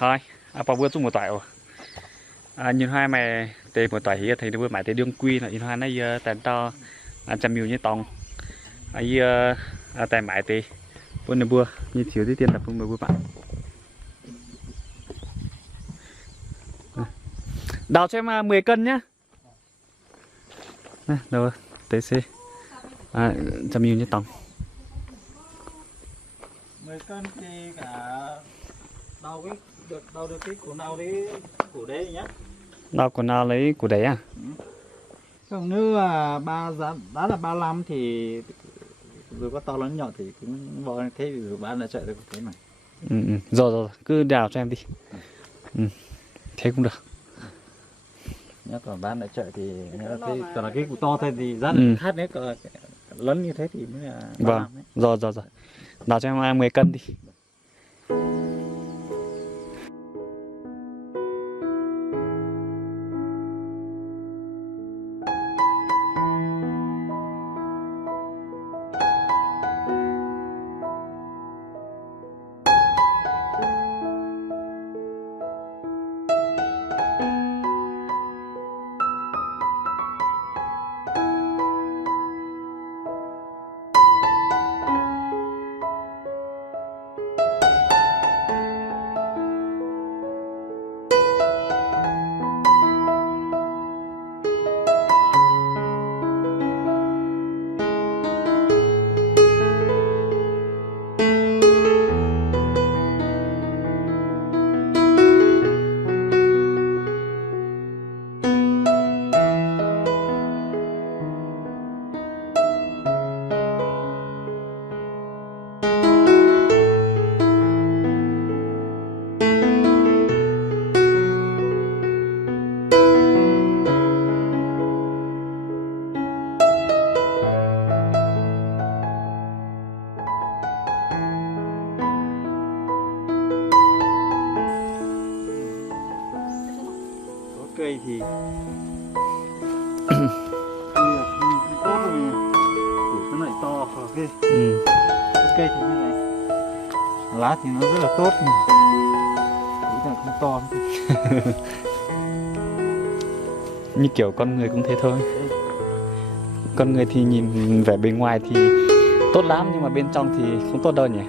thôi apa vừa chung một tải nhìn hai mày tê một tải thì vừa mày tê đương quy là nhìn hai nãy giờ tàn to trăm nhiều như tòng ấy tại mày tê bữa này bữa như thiếu tí tiền là không bữa bạn đào cho em 10 cân nhá đâu TC trăm nhiều như tòng 10 cân thì cả đào được cái củ nào đấy củ đấy nhá. đào của nào lấy của đấy à? Còn nếu là đã là 35 thì vừa có to lớn nhỏ thì cũng bỏ thế thì bán lại chạy được thế này. Rồi cứ đào cho em đi. Thế cũng được. Nhớ còn bán lại chạy thì còn là cái củ to thôi thì giá khác nếu còn lớn như thế thì mới là 35 đấy. Rồi đào cho em 10 cân đi. Cây thì tốt rồi, củ nó lại to, ok. Cây thì như này, lá thì nó rất là tốt, củ này không to. Như kiểu con người cũng thế thôi. Con người thì nhìn vẻ bên ngoài thì tốt lắm nhưng mà bên trong thì không tốt đâu nhỉ.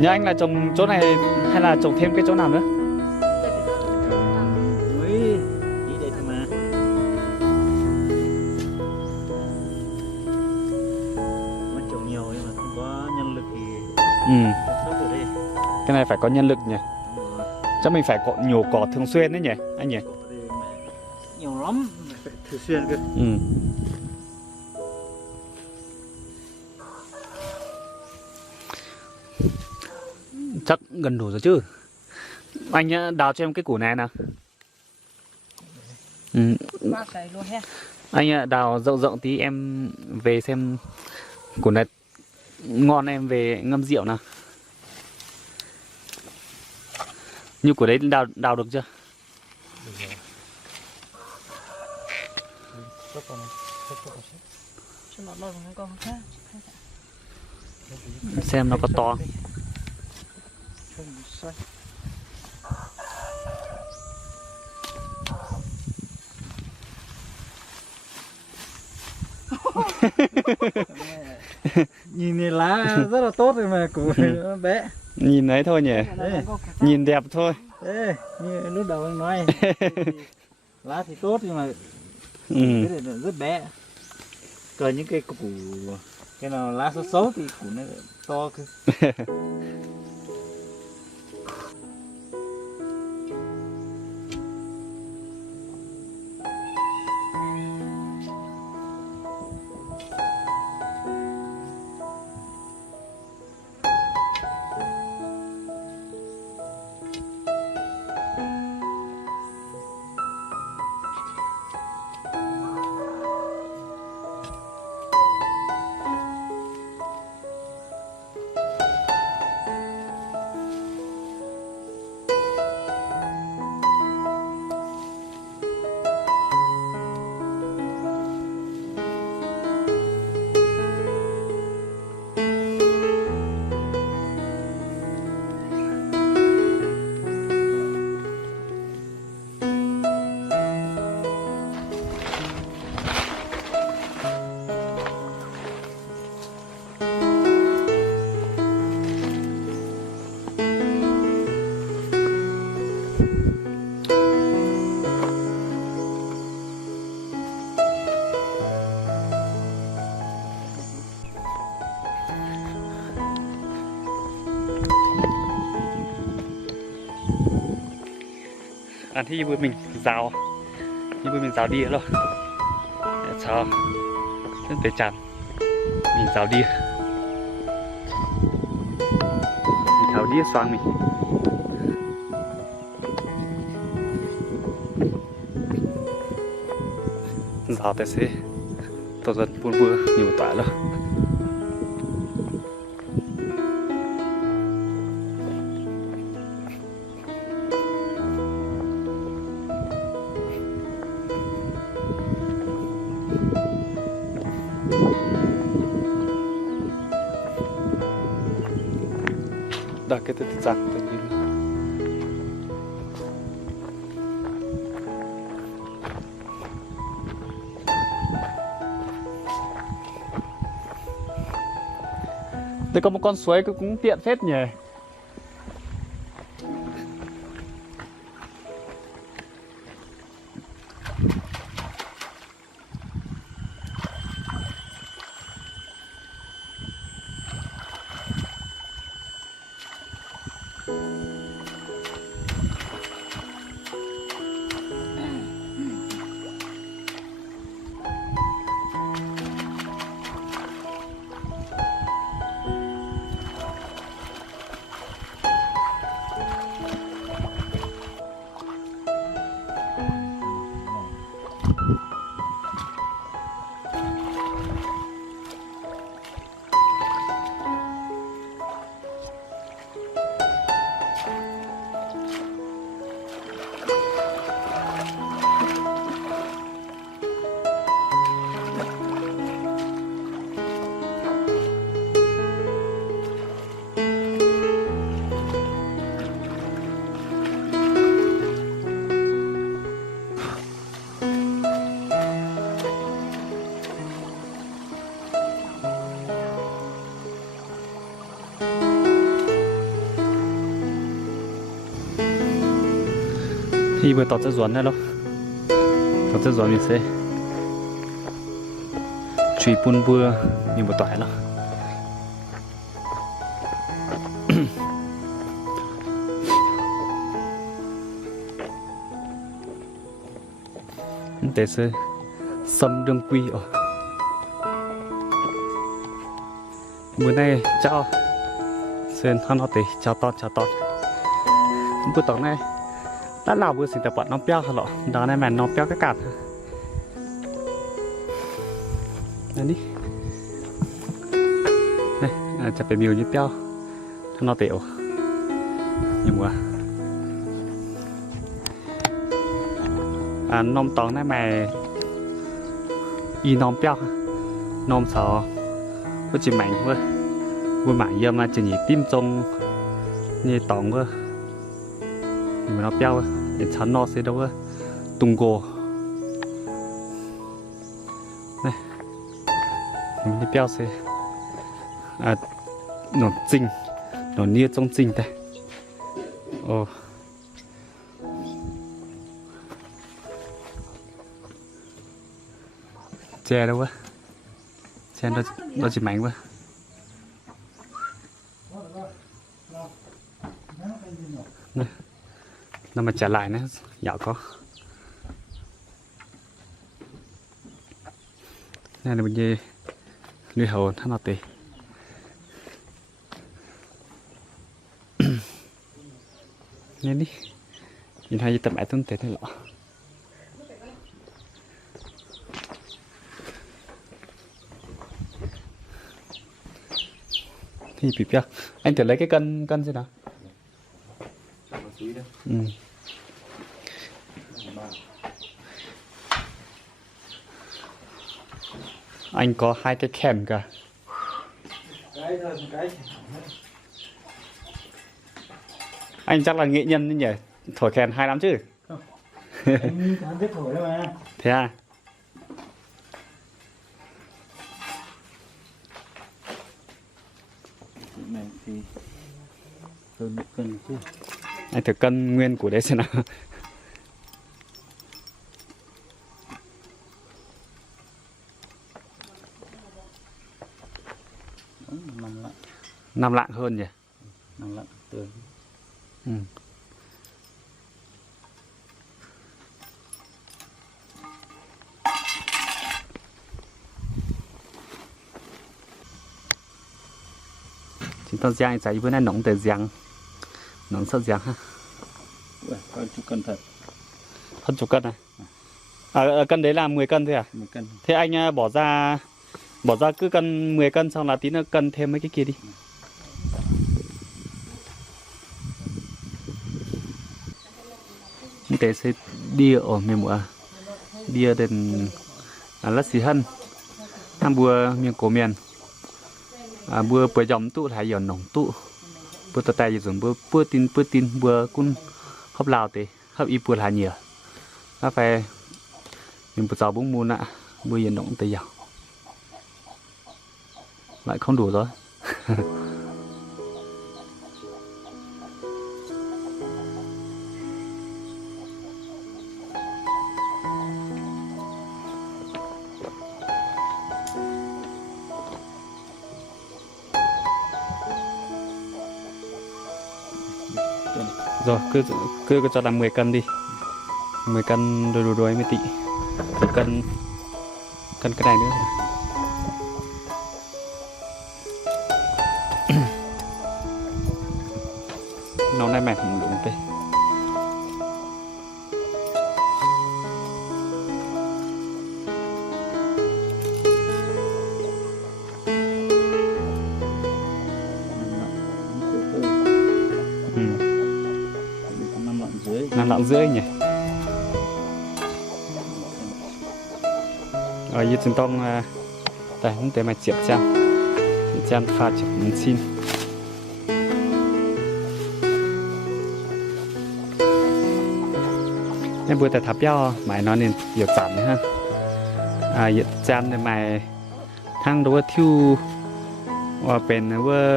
Nhà anh là trồng chỗ này hay là trồng thêm cái chỗ nào nữa? Mới đi đây thôi mà. Nó trồng nhiều nhưng mà không có nhân lực thì sắp ở đây. Cái này phải có nhân lực nhỉ? Chắc mình phải nhổ cỏ thường xuyên đấy nhỉ anh nhỉ? Nhiều lắm, phải thường xuyên cơ. Chắc gần đủ rồi chứ. Anh đào cho em cái củ này nào. Anh đào rộng tí em về xem củ này ngon em về ngâm rượu nào. Như củ đấy đào được chưa? Xem nó có to. Nhìn này lá rất là tốt rồi mà củ nó bé. Nhìn đấy thôi nhỉ. Nhìn đẹp thôi. Ê, như lúc đầu anh nói lá thì tốt nhưng mà cái này là rất bé. Còn những cái củ cái nào lá xấu xấu thì củ nó to cơ. อันที่มือmình rào nhưมือmình rào đi rồi để cho rất để chặt mình rào đi mình tháo đi xoang mình rào tại sẽ tôi dần buồn vừa nhiều tỏa rồi Dah kita tercak tadi. Đây có một con suối cũng tiện phết nhỉ. Thì vừa tọt ra ruộng này đâu tọt ra ruộng mình sẽ truy bún vừa như một toại đó để sẽ xâm đương quy ở bữa nay chào sen thằng nó thì chào ton bữa tối nay đã làm bữa sinh tập bọn nó béo hả lọ đó này mà nó béo cái cạn đây đi nàyจะเป็นมิวยี่เปี้ยวท่านนอเต๋อยังวะนมตองได้ไหมy nôm béo nôm sò có chỉ mạnh thôi vui mạnh giờ mà chỉ nhỉ tim trong như tòng thôi mà nó béo để chắn nó sẽ đâu tung gồ này mình đi béo sẽ nó chinh nó nia trong chinh đây ồ che đâu quá che nó chỉ mạnh quá này nó mà trả lại nữa dạo có này là mình về nuôi hầu thằng nào tì nghe đi nhìn hai tập bãi tuần tết này lọ thì bị béo anh thử lấy cái cân xem nào ừ. Anh có hai cái kèm cả anh chắc là nghệ nhân đấy nhỉ thổi kèn 2 năm chứ anh biết thổi đâu mà thế à này thì hơn một cân chứ anh thử cân nguyên của đấy xem nào năm lạng hơn nhỉ 5 lạng tươi ừ. tao giang chạy với này nóng từ giang nóng sợ giang ha Coi chục cân thật. hơn chục cân này cân đấy là 10 cân thôi à 10 cân. thế anh bỏ ra cứ cân 10 cân xong là tí nữa cân thêm mấy cái kia đi để sẽ đi ở miền mùa đi đến lát xì hân tham bùa miền cổ miền bùa bùa dòng tụ hay giờ nồng tụ bùa tờ tay dùng bùa tin bùa cũng hấp lào thì hấp y bùa là nhiều nó phải mình bùa giàu bún muôn ạ bùa giờ nồng tây giàu lại không đủ rồi rồi cứ cho làm 10 cân đi 10 cân đôi mới tị rồi cân cái này nữa nó này mẹ cũng đúng thế năm lạng rưỡi nhỉ ở như chúng tông tại không thể mà chịu chăm pha chụp mình xin nên bữa tại tháp nhau mày nói nên nhiều giảm nữa ha hiện chăm này mày thang đó thiêu và bên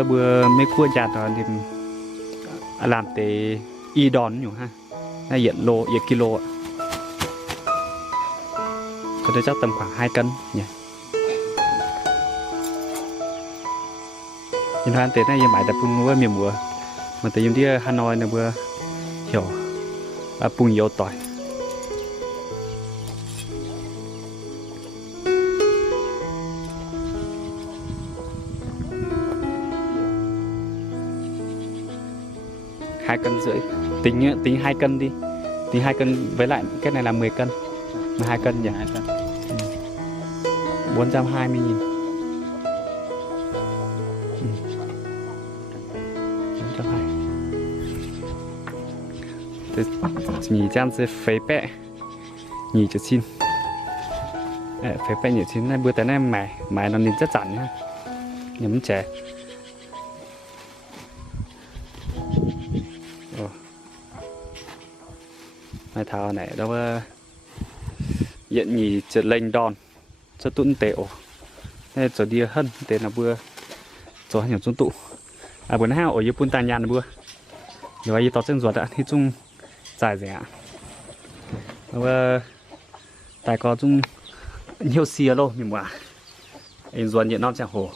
bữa mấy cua giặt rồi thì làm để y đòn nhiều ha này hiện lô hiện kilo ạ cho đây chắc tầm khoảng 2 cân nhỉ nhìn hoa tết này giờ mãi tập bún với miền mùa mà từ hôm đi Hà Nội này vừa hiểu bún nhiều tỏi hai cân rưỡi tính 2 cân đi tính 2 cân với lại cái này là 10 cân mà 2 cân nhỉ 2 cân 420.000 nhỉ chăn sẽ phế bẹ nhỉ cho xin phế bẹ nhỉ xin này bữa tới này mày nó nên rất chắn nhá nhắm trẻ mai thao này đâu hiện nhỉ chợt lên đòn cho tụn tẹo đây cho đi hơn tên là bữa cho nhiều trung tụ bữa nào ở Japan tàn nhàn bữa nhiều ai tao chân ruột đã thì chung dài rẻ tại có chung nhiều xìa luôn nhưng mà anh ruột nhận non chẳng hồ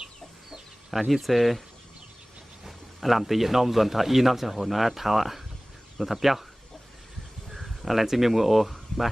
thì sẽ làm từ nhận non ruột thọ y non chẳng hồ nó tháo ạ ruột thập béo lên xin miếng mùa ô bye